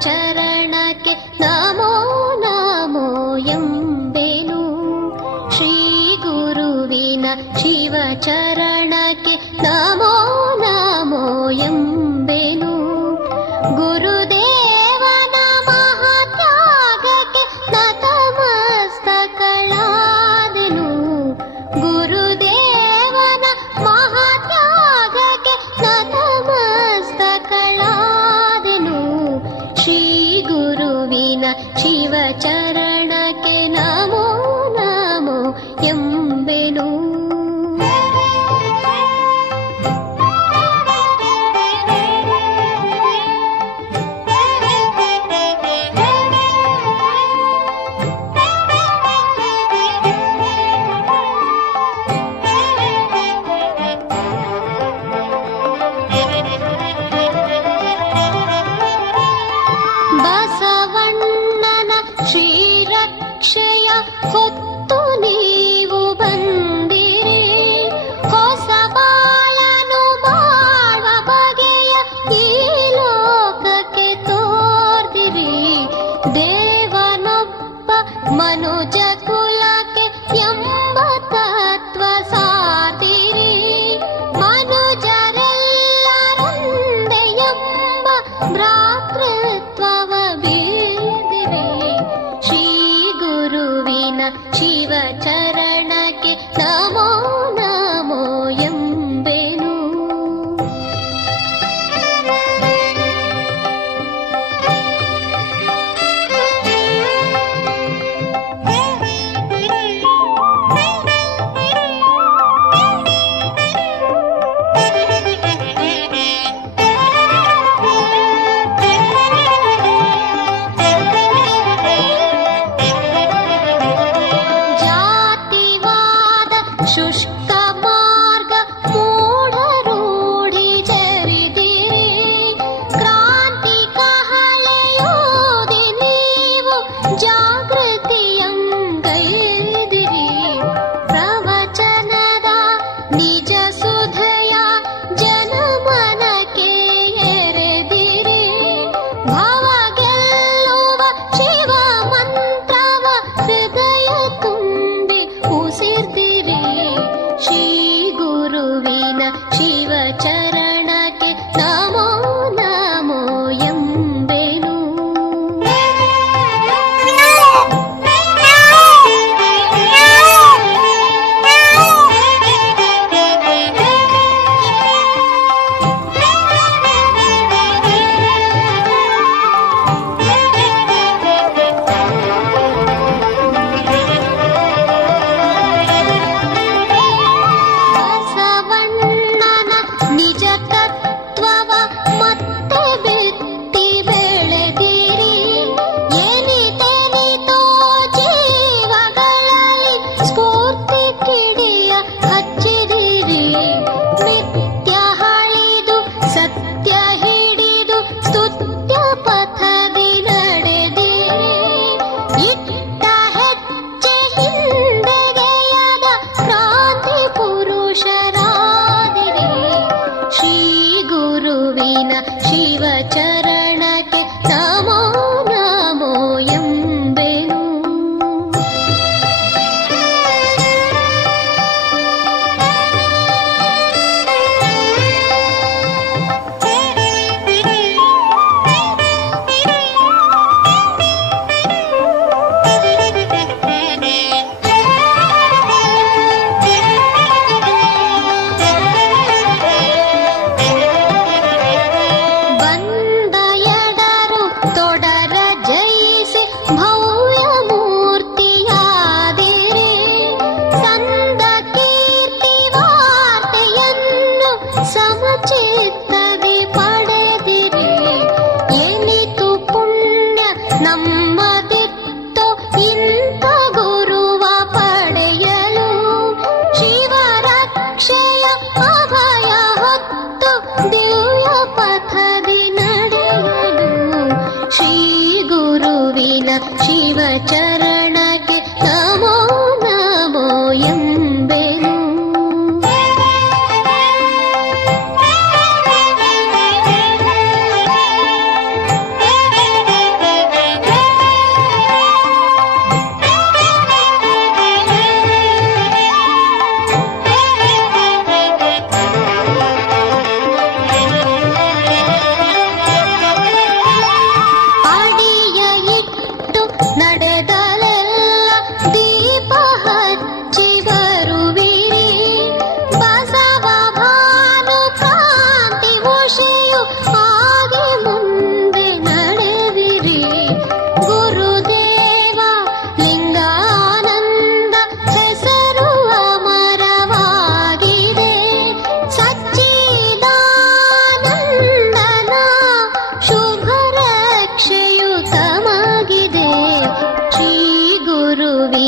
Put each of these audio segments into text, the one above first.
ಚರ बसवण्णनक्षीरक्षयु मनोज भोला China. She ಸಮಚೇತದಿ ಪಡೆದಿರಿ ಏನಿತು ಪುಣ್ಯ ನಮ್ಮದಿತ್ತು ಇಂಥ ಗುರುವ ಪಡೆಯಲು ಶಿವರಕ್ಷೆಯ ಅಭಯ ಹೊತ್ತು ದಿವ್ಯ ಪಥದಿ ನಡೆಯಲು ಶ್ರೀ ಗುರುವಿನ ಶಿವಚ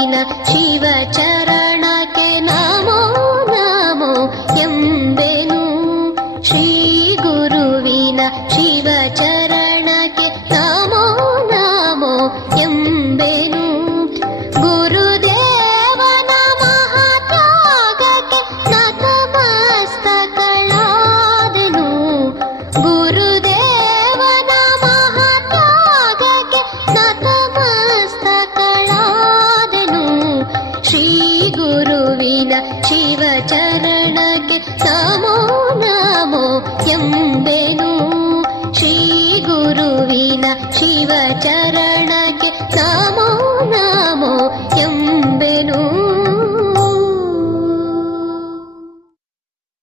శివ చ ನಂದೆನು ಶ್ರೀ ಗುರುವಿನ ಶಿವಚರಣಕ್ಕೆ ನಮೋ ನಮೋ ಎಂಬೆನು